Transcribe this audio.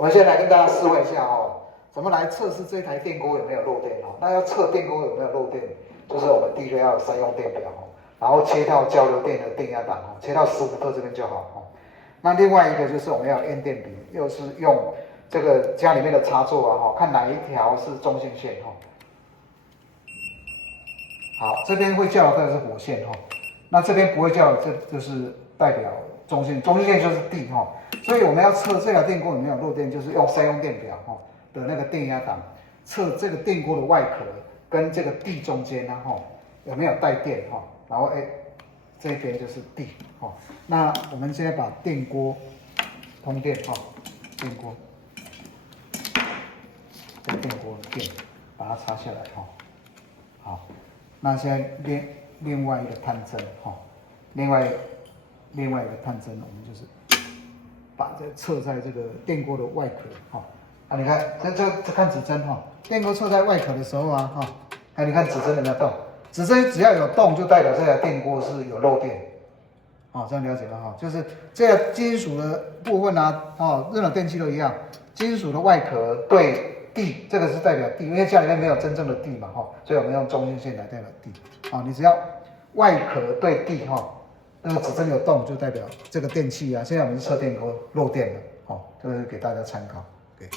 我们先来跟大家示范一下哦，怎么来测试这台电锅有没有漏电哦？那要测电锅有没有漏电，就是我们第一个要有三用电表哦，然后切到交流电的电压档哦，切到15克这边就好哦。那另外一个就是我们要验电笔，又是用这个家里面的插座啊哈，看哪一条是中性线哈。好，这边会叫的是火线哈，那这边不会叫的，这就是代表中性，中性线就是地哈。所以我们要测这条电锅有没有漏电，就是用三用电表哈的那个电压档，测这个电锅的外壳跟这个地中间呢哈有没有带电哈，然后这边就是地哈。那我们现在把电锅通电哈，电锅这个电锅的电把它插下来哈，好。那现在另外一个探针哈，另外一个探针，我们就是把这侧在这个电锅的外壳哈。啊，你看这看指针哈，电锅侧在外壳的时候啊哈，哎，你看指针有没有动？指针只要有动，就代表这台电锅是有漏电。哦，这样了解了哈，就是这个金属的部分啊，哦，任何电器都一样，金属的外壳对地，这个是代表地，因为家里面没有真正的地嘛哈，所以我们用中性线来代表地。啊，你只要外壳对地哈，那个指针有动，就代表这个电器啊，现在我们是测电锅漏电了，哦，这个是给大家参考。对。